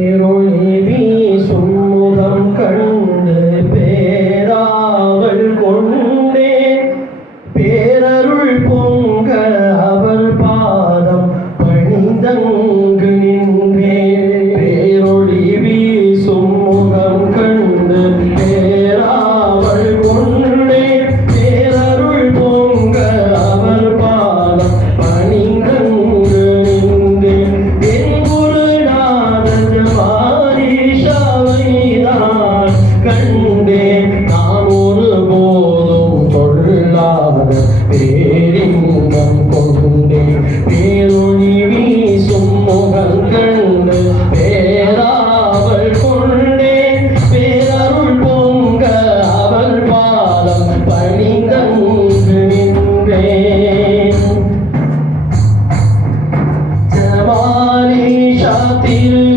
pero ஜமாலிஷா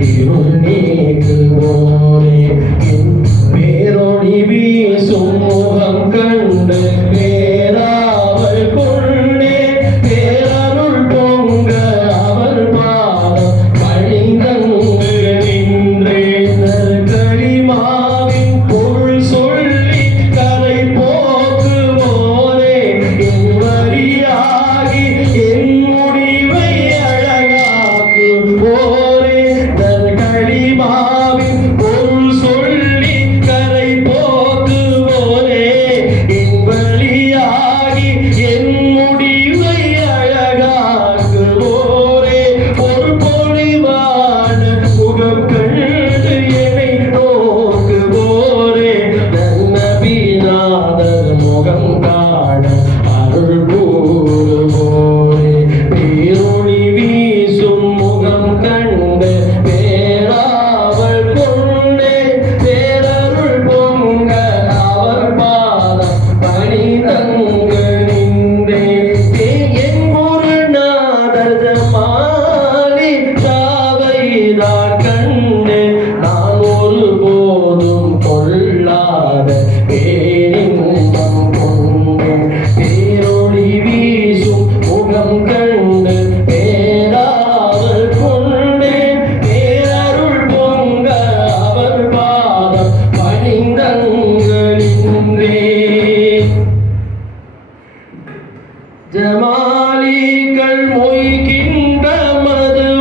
y மாளிகள் மொய்கின்ற Madhu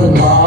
love.